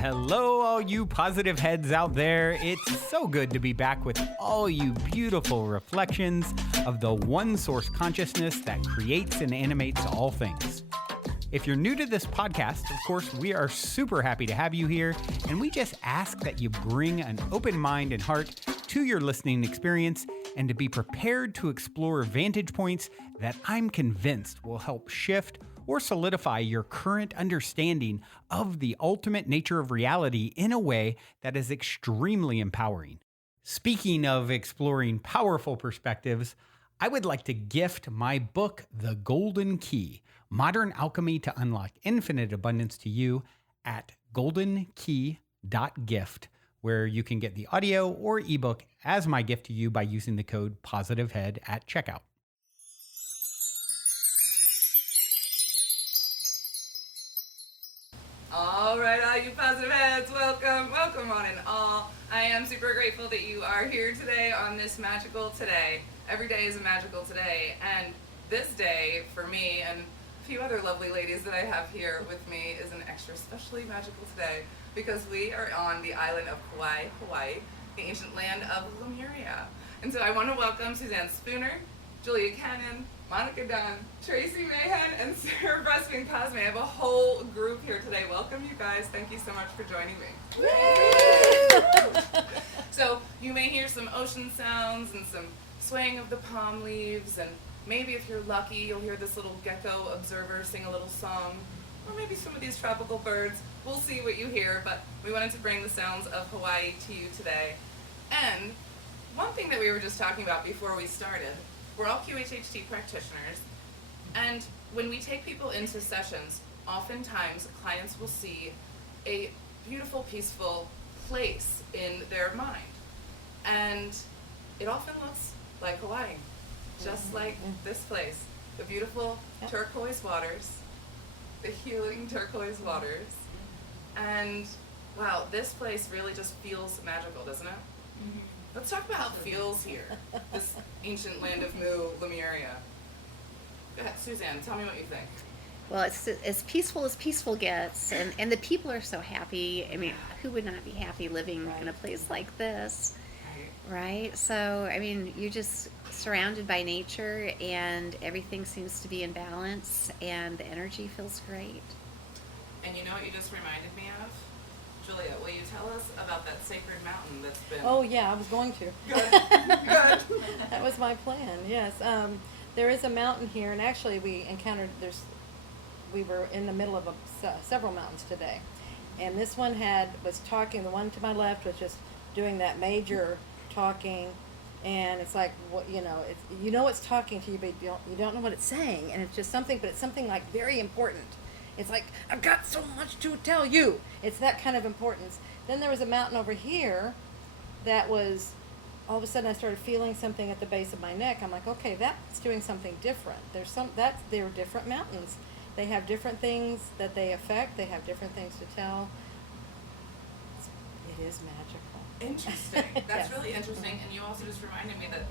Hello, all you positive heads out there. It's so good to be back with all you beautiful reflections of the one source consciousness that creates and animates all things. If you're new to this podcast, of course, we are super happy to have you here, and we just ask that you bring an open mind and heart to your listening experience and to be prepared to explore vantage points that I'm convinced will help shift or solidify your current understanding of the ultimate nature of reality in a way that is extremely empowering. Speaking of exploring powerful perspectives, I would like to gift my book, The Golden Key, Modern Alchemy to Unlock Infinite Abundance to you at goldenkey.gift, where you can get the audio or ebook as my gift to you by using the code POSITIVEHEAD at checkout. All right, all you positive heads, welcome one and all. I am super grateful that you are here today on this magical today. Every day is a magical today, and this day for me and a few other lovely ladies that I have here with me is an extra specially magical today because we are on the island of Kauai, Hawaii, the ancient land of Luminarian. And so I want to welcome Suzanne Spooner, Julia Cannon, Monica Dunn, Tracy Mahan, and Sarah Breastwing Cosme. I have a whole group here today. Welcome, you guys. Thank you so much for joining me. So you may hear some ocean sounds and some swaying of the palm leaves, and maybe if you're lucky, you'll hear this little gecko observer sing a little song, or maybe some of these tropical birds. We'll see what you hear, but we wanted to bring the sounds of Hawaii to you today. And one thing that we were just talking about before we started, we're all QHHT practitioners, and when we take people into sessions, oftentimes clients will see a beautiful, peaceful place in their mind. And it often looks like Hawaii, just like this place. The beautiful turquoise waters, the healing turquoise waters. And wow, this place really just feels magical, doesn't it? Mm-hmm. Let's talk about how it feels here, this ancient land of Mu, Luminaria. Go ahead, Suzanne, tell me what you think. Well, it's as peaceful gets, and the people are so happy. I mean, who would not be happy living in a place like this, right? So, I mean, you're just surrounded by nature, and everything seems to be in balance, and the energy feels great. And you know what you just reminded me of? Julia, will you tell us about that sacred mountain that's been... Oh, yeah, I was going to. Good. That was my plan, yes. There is a mountain here, and actually we were in the middle of several mountains today. And this one was talking, the one to my left was just doing that major talking, and it's like, it's talking to you, but you don't know what it's saying, and it's just something, but it's something like very important. It's like, I've got so much to tell you. It's that kind of importance. Then there was a mountain over here that was, all of a sudden I started feeling something at the base of my neck. I'm like, okay, that's doing something different. They're different mountains. They have different things that they affect. They have different things to tell. It is magical. Interesting. That's Yes. really interesting. And you also just reminded me that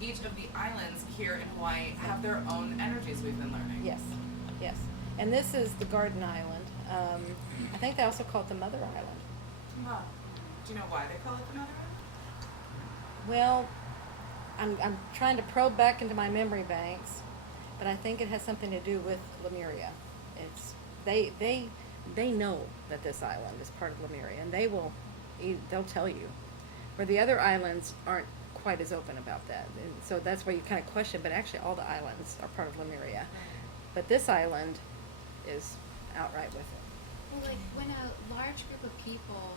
each of the islands here in Hawaii have their own energies we've been learning. Yes, yes. And this is the Garden Island. I think they also call it the Mother Island. Wow. Do you know why they call it the Mother Island? Well, I'm trying to probe back into my memory banks, but I think it has something to do with Lemuria. They know that this island is part of Lemuria, and they'll tell you. Where the other islands aren't quite as open about that, and so that's why you kind of question. But actually, all the islands are part of Lemuria, but this island is outright with it. Well, like when a large group of people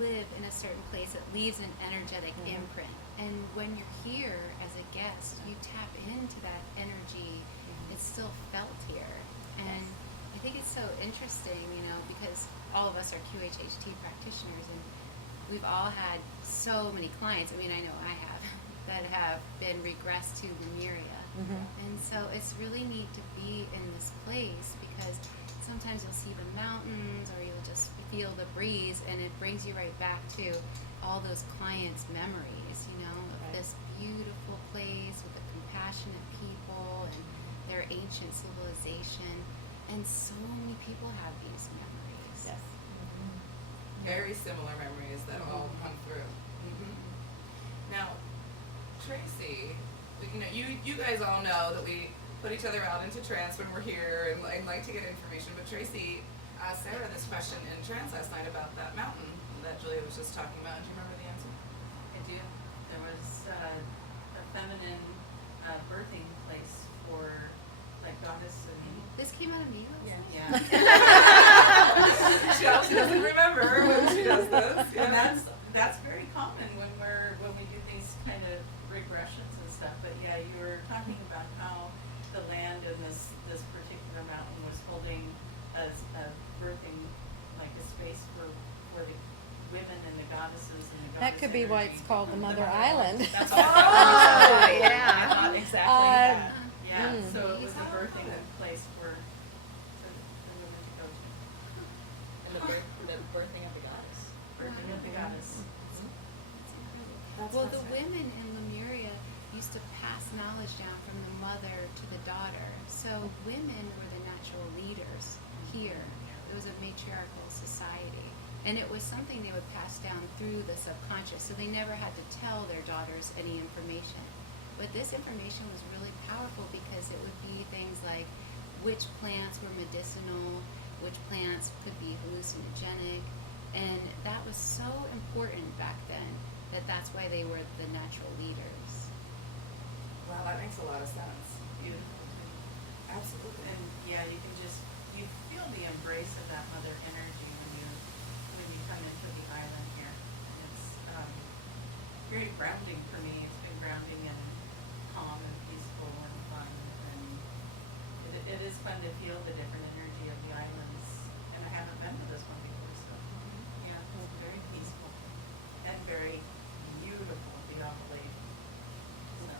live in a certain place, it leaves an energetic imprint. And when you're here as a guest, you tap into that energy. It's still felt here. And I think it's so interesting, because all of us are QHHT practitioners, and we've all had so many clients, I know I have, that have been regressed to Lemuria. And so it's really neat to be in this place because sometimes you'll see the mountains or you'll just feel the breeze, and it brings you right back to all those clients' memories, of this beautiful place with the compassionate people and their ancient civilization. And so many people have these memories. Yes. very similar memories that all come through. Now, Tracy, you guys all know that we put each other out into trance when we're here and like to get information. But Tracy asked Sarah this question in trance last night about that mountain that Julia was just talking about. Do you remember the answer? I do. There was a feminine birthing place for like goddess and This came out of me. yeah. She doesn't remember when she does this. And that's very common when we do these kind of regressions and stuff. But yeah, you were talking about how the land in this particular mountain was holding a birthing, like a space for the women and the goddesses and the goddess That could be why energy. it's called the Mother Island. That's Oh, I thought exactly that. Yeah, Mm. so it was a birthing place for the women to go to. And the birthing of the goddess. Birthing of the goddess. That's Well, the fascinating. women in Lemuria used to pass knowledge down from the mother to the daughter. So women were the natural leaders here. It was a matriarchal society. And it was something they would pass down through the subconscious. So they never had to tell their daughters any information. But this information was really powerful because it would be things like which plants were medicinal, which plants could be hallucinogenic. And that was so important back then that that's why they were the natural leaders. Wow, that makes a lot of sense. Beautiful. Absolutely. And yeah, you feel the embrace of that mother energy when you come into the island here. And it's very grounding for me. It's been grounding and calm and peaceful and fun. And it is fun to feel the different energy of the islands. And I haven't been to this one before, so yeah, it's very peaceful and very beautiful beyondly. So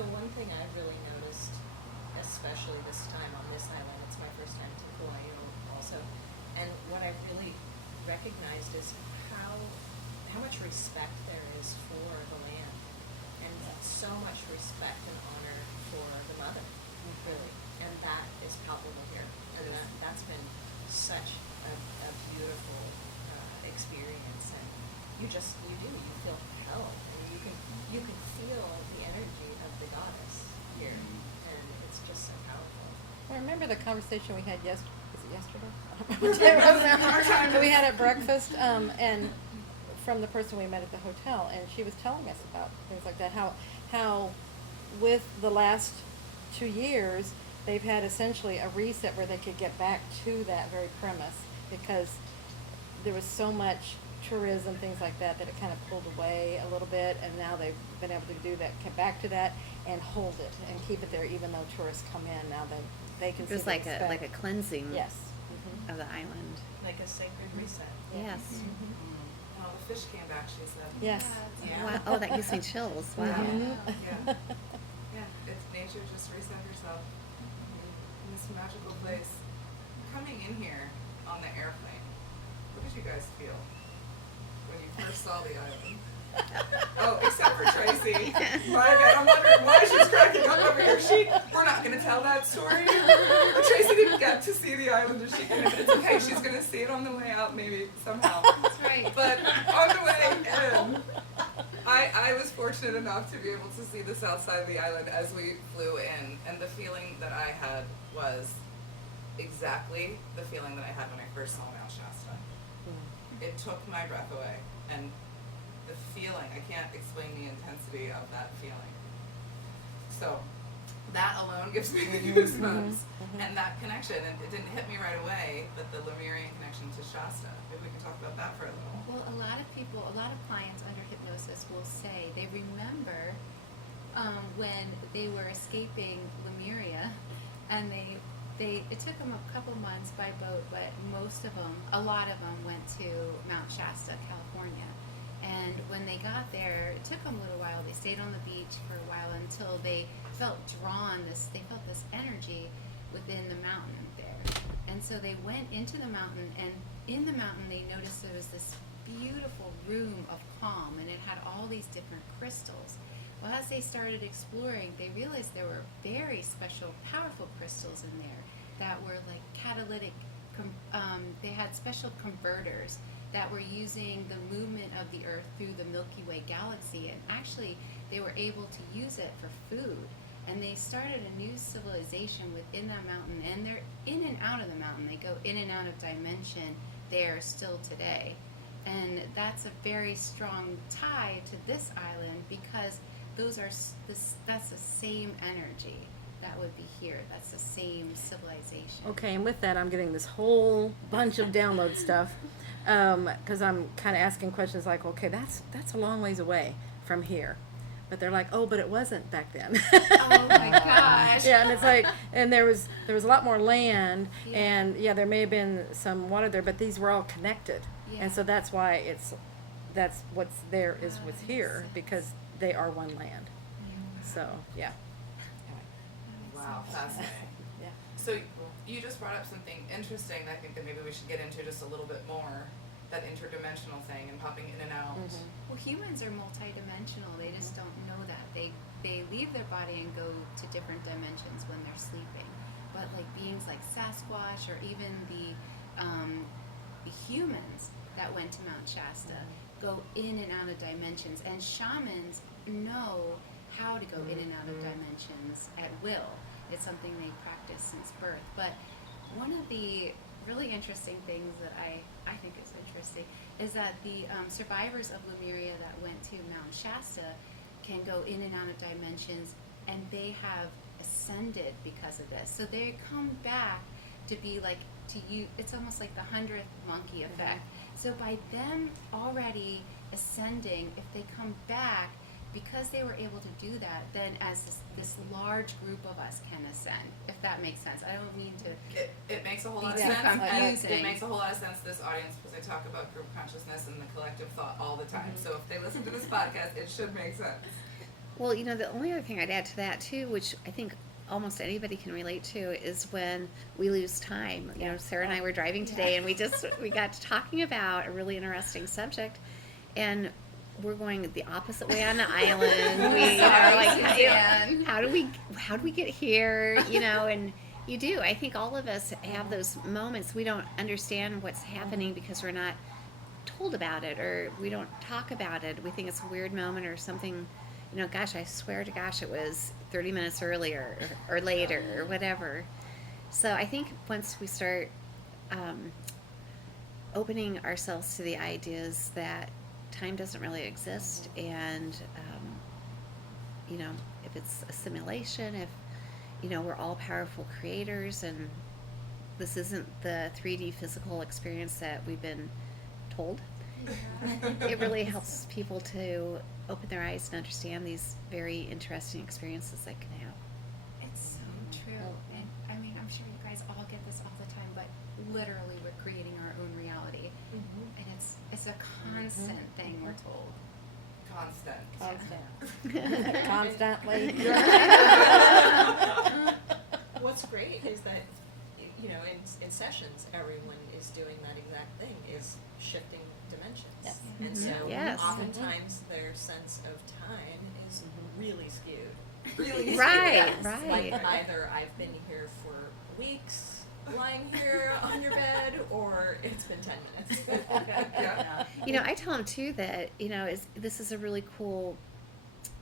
The one thing I've really noticed, especially this time on this island, it's my first time to Hawaii also, and what I've really recognized is how much respect there is for the land, and so much respect and honor for the mother, really, and that is palpable here, and that's been such a beautiful experience, and you feel held, and you can feel the energy of the goddess here, and it's just so powerful. I remember the conversation we had yesterday. Is it yesterday? We had at breakfast, and from the person we met at the hotel, and she was telling us about things like that. How with the last 2 years, they've had essentially a reset where they could get back to that very premise because there was so much tourism, things like that, that it kind of pulled away a little bit, and now they've been able to do that, get back to that, and hold it and keep it there, even though tourists come in. Now they can. It was see like the a cleansing Yes. of the island. like a sacred reset. Yes. Well, the fish came back, she said. Yes. Yeah. Wow. Oh, that gives me chills. Wow. Mhm. Yeah. Yeah, it's nature just reset herself in this magical place. Coming in here on the airplane, what did you guys feel when you first saw the island? Oh, except for Tracy. My bad. I'm wondering why she's cracking up over here. We're not going to tell that story. Tracy didn't get to see the island, and it's okay. She's going to see it on the way out, maybe somehow. That's right. But on the way in, I was fortunate enough to be able to see the south side of the island as we flew in, and the feeling that I had was exactly the feeling that I had when I first saw Mount Shasta. It took my breath away, and the feeling, I can't explain the intensity of that feeling. So that alone gives me goosebumps. And that connection, and it didn't hit me right away, but the Luminarian connection to Shasta. Maybe we can talk about that for a little. Well, a lot of clients under hypnosis will say they remember when they were escaping Lemuria, and it took them a couple months by boat, but a lot of them went to Mount Shasta, California. And when they got there, it took them a little while. They stayed on the beach for a while until they felt they felt this energy within the mountain there. And so they went into the mountain, and in the mountain they noticed there was this beautiful room of calm, and it had all these different crystals. Well, as they started exploring, they realized there were very special, powerful crystals in there that were like catalytic, they had special converters that were using the movement of the Earth through the Milky Way galaxy, and actually they were able to use it for food. And they started a new civilization within that mountain, and they're in and out of the mountain. They go in and out of dimension there still today. And that's a very strong tie to this island, because those are that's the same energy that would be here. That's the same civilization. Okay, and with that, I'm getting this whole bunch of download stuff, because I'm kind of asking questions like, okay, that's a long ways away from here. But they're like, oh, but it wasn't back then. Oh my gosh. Yeah, and it's like, and there was a lot more land, Yeah. and yeah, there may have been some water there, but these were all connected, Yeah. and so that's why that's what's there is Oh, what's that here, makes sense. because they are one land. So yeah, Wow, fascinating. yeah. So you just brought up something interesting that I think that maybe we should get into just a little bit more, that interdimensional thing and popping in and out. Well, humans are multidimensional. They just don't know that. They leave their body and go to different dimensions when they're sleeping. But like beings like Sasquatch, or even the humans that went to Mount Shasta, go in and out of dimensions. And shamans know how to go in and out of dimensions at will. It's something they practice since birth. But one of the really interesting things that I think is interesting is that the survivors of Lemuria that went to Mount Shasta can go in and out of dimensions, and they have ascended because of this. So they come back to be like, to you, it's almost like the 100th monkey effect. So by them already ascending, if they come back, because they were able to do that, then as this large group of us can ascend, if that makes sense. I don't mean to... It makes a whole lot of Yeah, sense. And confusing. it makes a whole lot of sense to this audience, because I talk about group consciousness and the collective thought all the time. So if they listen to this podcast, it should make sense. Well, the only other thing I'd add to that too, which I think almost anybody can relate to, is when we lose time. Sarah and I were driving today, and we got to talking about a really interesting subject, and we're going the opposite way on the island. We how do we get here? And you do. I think all of us have those moments. We don't understand what's happening because we're not told about it, or we don't talk about it. We think it's a weird moment or something. Gosh, I swear to gosh, it was 30 minutes earlier or later or whatever. So I think once we start opening ourselves to the ideas that time doesn't really exist, and if it's a simulation, if we're all powerful creators, and this isn't the 3D physical experience that we've been told. It really helps people to open their eyes and understand these very interesting experiences they can have. It's so true. And I mean, I'm sure you guys all get this all the time, but literally we're creating our own reality. And it's a constant thing we're told. Constant. Constantly. What's great is that, in sessions, everyone is doing that exact thing, is shifting dimensions. Yes. And so Yes. oftentimes their sense of time is really skewed. Really skewed. Right, Yes. right. Like either I've been here for weeks, lying here on your bed, or it's been 10 minutes. Yeah. I tell them too that this is a really cool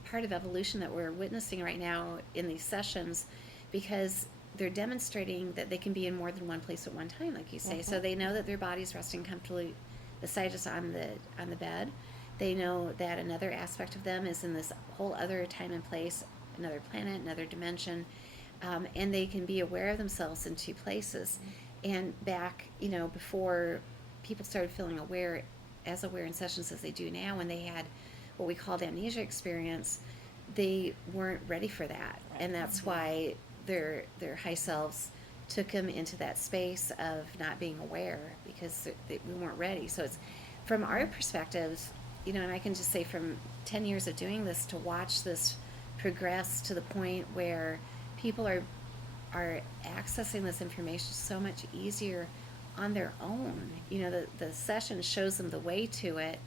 part of evolution that we're witnessing right now in these sessions, because they're demonstrating that they can be in more than one place at one time, like you say. So they know that their body's resting comfortably beside us on the bed. They know that another aspect of them is in this whole other time and place, another planet, another dimension, and they can be aware of themselves in two places. And back, before people started feeling aware in sessions as they do now, when they had what we called amnesia experience, they weren't ready for that, and that's why their high selves took them into that space of not being aware, because we weren't ready. So it's from our perspectives, and I can just say from 10 years of doing this, to watch this progress to the point where people are accessing this information so much easier on their own. The session shows them the way to it.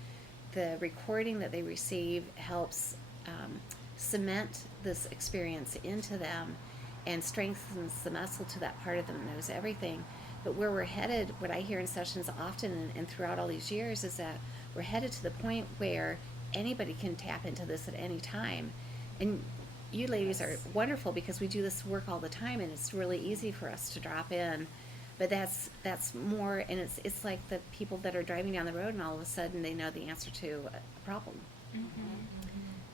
The recording that they receive helps cement this experience into them and strengthens the muscle to that part of them that knows everything, But where we're headed, what I hear in sessions often and throughout all these years, is that we're headed to the point where anybody can tap into this at any time. And you ladies are wonderful because we do this work all the time, and it's really easy for us to drop in. But that's more, and it's like the people that are driving down the road and all of a sudden they know the answer to a problem.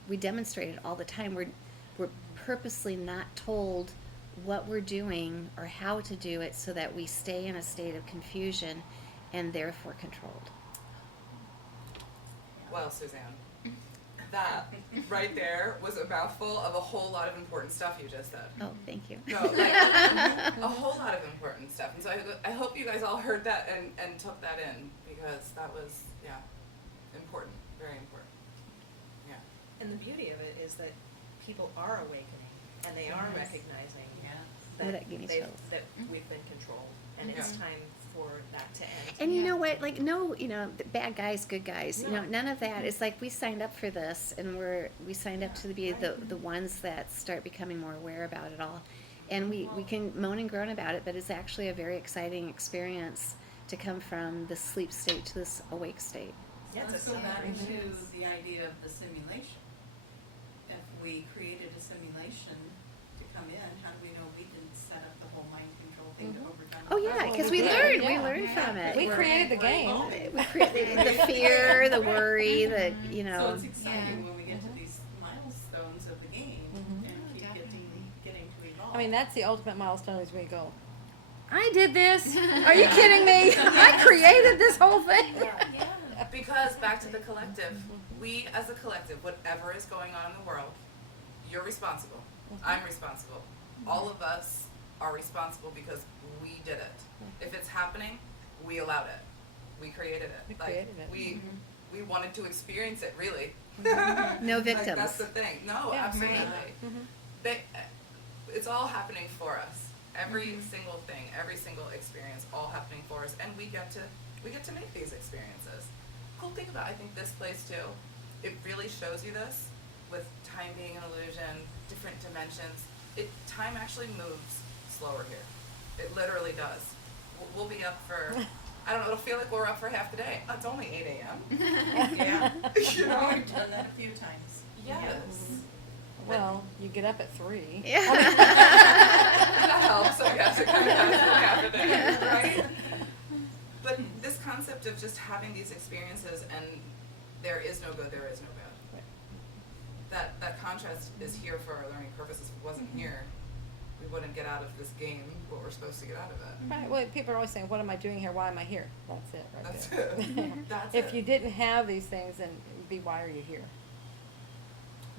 We demonstrate it all the time. We're purposely not told what we're doing or how to do it so that we stay in a state of confusion and therefore controlled. Well, Suzanne, that right there was a mouthful of a whole lot of important stuff you just said. Oh, thank you. No, like, a whole lot of important stuff. And so I hope you guys all heard that and took that in, because that was, important, very important. Yeah. And the beauty of it is that people are awakening, and they are recognizing Oh, that gave me chills. that we've been controlled, and it's time for that to end. And you know what? Like, no, the bad guys, good guys. None of that. It's like we signed up for this, and we signed up to be the ones that start becoming more aware about it all. And we can moan and groan about it, but it's actually a very exciting experience to come from this sleep state to this awake state. Yeah, let's go back to the idea of the simulation. If we created a simulation to come in, how do we know we didn't set up the whole mind control thing to overcome? Oh yeah, because we learn from it. We created the game. We create the fear, the worry, the So it's exciting when we get to these milestones of the game and keep getting to evolve. I mean, that's the ultimate milestone, is we go, I did this. Are you kidding me? I created this whole thing. Because back to the collective, we as a collective, whatever is going on in the world, you're responsible. I'm responsible. All of us are responsible because we did it. If it's happening, we allowed it. We created it. We wanted to experience it, really. No victims. Like, that's the thing. No, absolutely. It's all happening for us. Every single thing, every single experience, all happening for us, and we get to make these experiences. Cool thing about, I think, this place too, it really shows you this with time being an illusion, different dimensions. Time actually moves slower here. It literally does. We'll be up for, I don't know, it'll feel like we're up for half the day. Oh, it's only 8 a.m. Yeah. You know? We've done that a few times. Yes. Well, you get up at 3. That helps, I guess. It kind of does for half a day, right? But this concept of just having these experiences and there is no good, there is no bad. That contrast is here for our learning purposes. If it wasn't here, we wouldn't get out of this game what we're supposed to get out of it. Right. Well, people are always saying, what am I doing here? Why am I here? That's it right That's there. it. That's If it. you didn't have these things, then it would be, why are you here?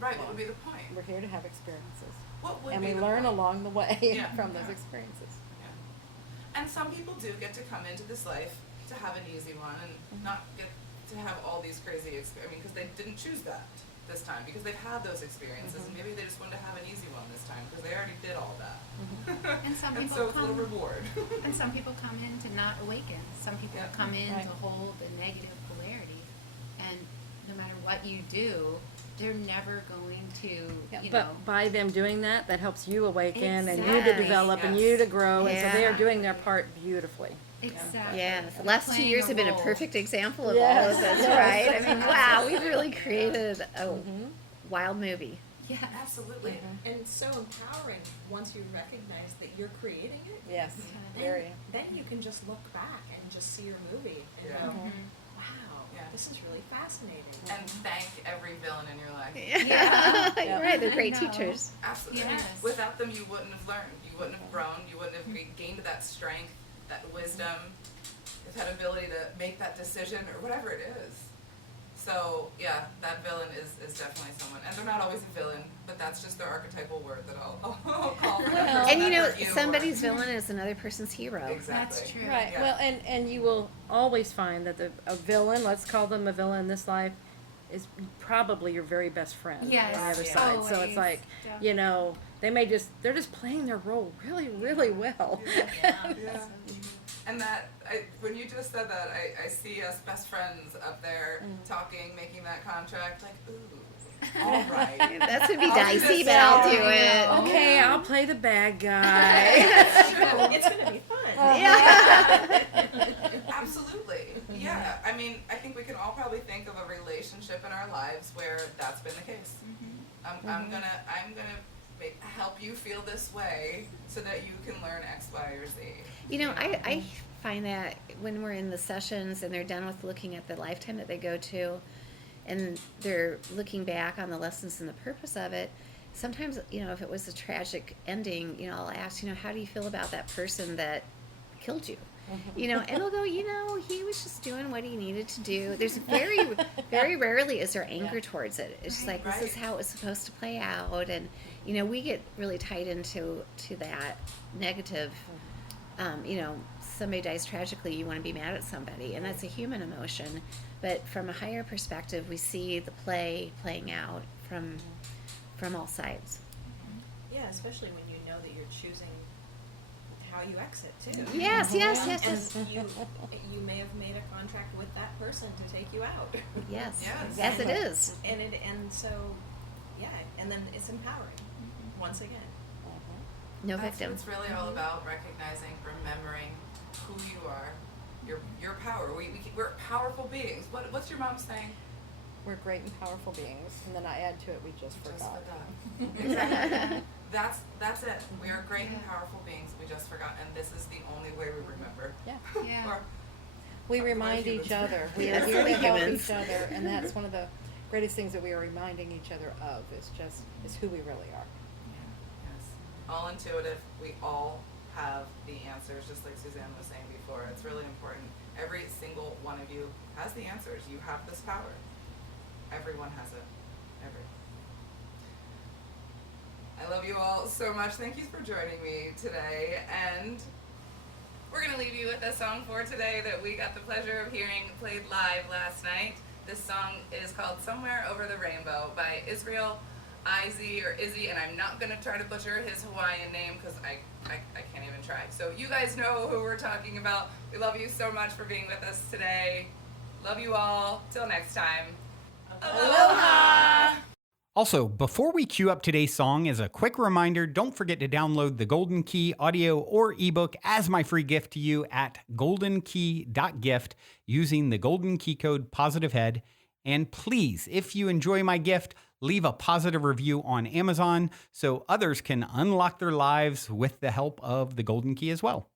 Right, what would be the point? We're here to have experiences. What would And be we the learn point? along the way Yeah. from those Yeah. experiences. Yeah. And some people do get to come into this life to have an easy one and not get to have all these crazy because they didn't choose that this time, because they've had those experiences and maybe they just wanted to have an easy one this time because they already did all that. And some and people so it's a little come- reward. And some people come in to not awaken. Some people Yeah. come in Right. to hold the negative polarity. And no matter what you do, they're never going to, But by them doing that, that helps you awaken and you to Exactly. develop and Yes. you to grow. And so they are Yeah. doing their part beautifully. Exactly. Yeah, the They're last 2 playing years have been a role. perfect example of Yes. all of this, Yes. right? I mean, wow, we've really created a wild movie. Yeah. Absolutely. And so empowering once you recognize that you're creating it. Yes. Then, Very. then you can just look back and just see your movie and Yeah. go, Mm-hmm. wow, Yeah. this is really fascinating. And thank every villain in your life. Yeah. You're right, they're great I know. teachers. Absolutely. Yes. Without them, you wouldn't have learned. You wouldn't have grown. You wouldn't have gained that strength, that wisdom, that ability to make that decision or whatever it is. So yeah, that villain is definitely someone, and they're not always a villain, but that's just their archetypal word that I'll call for that person. And you that know, hurt you, or- somebody's villain is another person's hero. Exactly. That's true. Right. Yeah. Well, and you will always find that a villain, let's call them a villain in this life, is probably your very best friend Yes, on the other yeah. side. So it's always. like, you know, they're just playing their role really, really well. Yeah. And that, when you just said that, I see us best friends up there talking, making that contract, like, ooh. All right. That's gonna be I'll do dicey, this but I'll do now. it. Okay, I'll play the bad guy. That's true. It's gonna be fun. Absolutely. Yeah. I mean, I think we can all probably think of a relationship in our lives where that's been the case. I'm gonna help you feel this way so that you can learn X, Y, or Z. You know, I find that when we're in the sessions and they're done with looking at the lifetime that they go to, and they're looking back on the lessons and the purpose of it, sometimes, you know, if it was a tragic ending, you know, I'll ask, you know, how do you feel about that person that killed you? You know, and they'll go, you know, he was just doing what he needed to do. There's very rarely is there anger towards it. It's just like, this is how it was supposed to play out. And, you know, we get really tied into that negative, you know, somebody dies tragically, you want to be mad at somebody, and that's a human emotion. But from a higher perspective, we see the playing out from all sides. Yeah, especially when you know that you're choosing how you exit too. Yes. And you may have made a contract with that person to take you out. Yes. Yes. Yes, it is. And so, yeah, and then it's empowering once again. No That's what victim. it's really all about, recognizing, remembering who you are, your power. We're powerful beings. What's your mom saying? We're great and powerful beings, and then I add to it, we just forgot. Exactly. That's it. We are great and powerful beings. We just forgot, and this is the only way we remember. Yeah. Yeah. Or- We remind humans. each other. We Yes, are here to we're help humans. each other, and that's one of the greatest things that we are reminding each other of, is who we really are. Yes. All intuitive. We all have the answers, just like Suzanne was saying before. It's really important. Every single one of you has the answers. You have this power. Everyone has it. I love you all so much. Thank you for joining me today. And we're going to leave you with a song for today that we got the pleasure of hearing played live last night. This song is called Somewhere Over the Rainbow by Israel Izzy, and I'm not going to try to butcher his Hawaiian name because I can't even try. So you guys know who we're talking about. We love you so much for being with us today. Love you all. Till next time. Aloha! Also, before we cue up today's song, as a quick reminder, don't forget to download the Golden Key audio or ebook as my free gift to you at goldenkey.gift using the Golden Key code POSITIVEHEAD. And please, if you enjoy my gift, leave a positive review on Amazon so others can unlock their lives with the help of the Golden Key as well.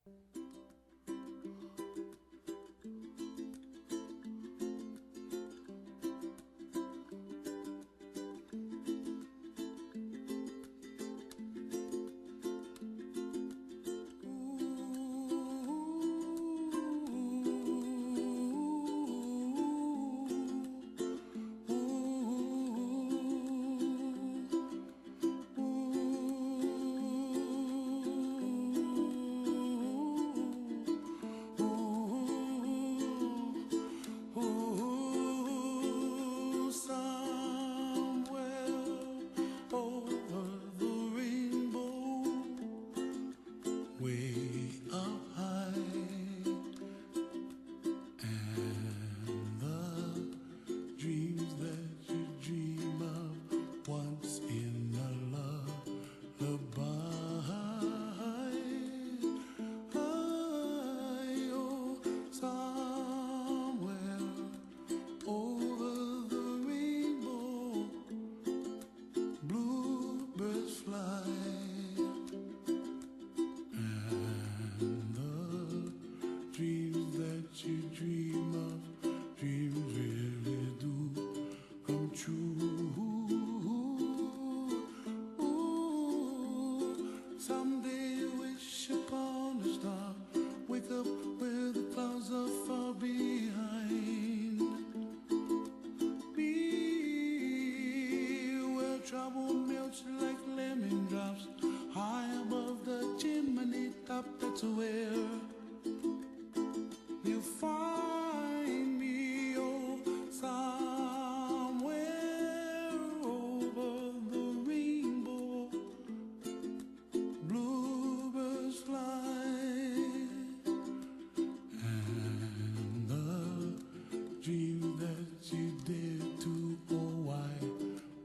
Dream that you did to, oh why,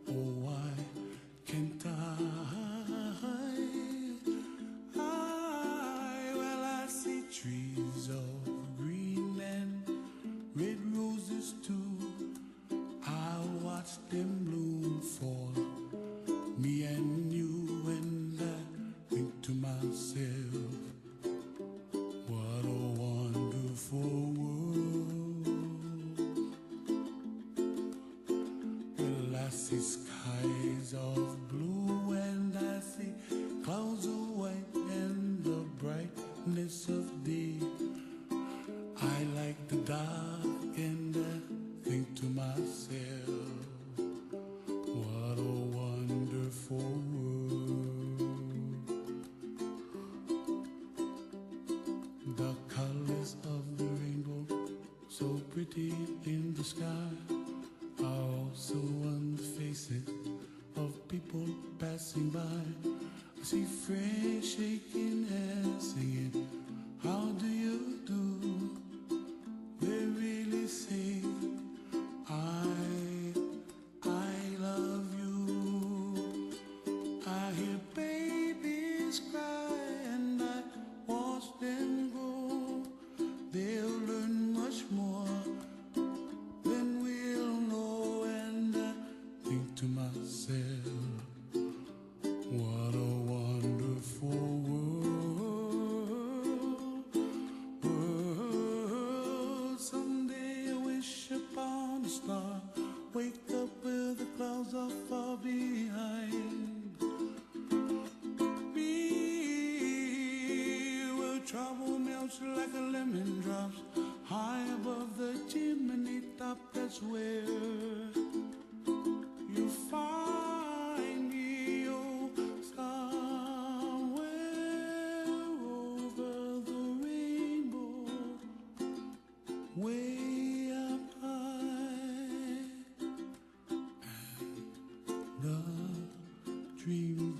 oh to myself, what a wonderful world. Well, I see skies of blue and I see clouds of white and the brightness of day. I like the dark and I think to myself, what a wonderful world. The colors of the rainbow, so pretty in the sky, are also on the faces of people passing by. I see friends shaking hands, singing, how do you do? They really say, I love you. I hear babies cry and I watch them grow. They'll learn much more than we'll know. And I think to myself, what a wonderful world. Someday I wish upon a star, wake up where the clouds are far behind me, where trouble melts like a lemon drops high above the chimney top. That's where you find me, oh, somewhere over the rainbow, way up high, and the dream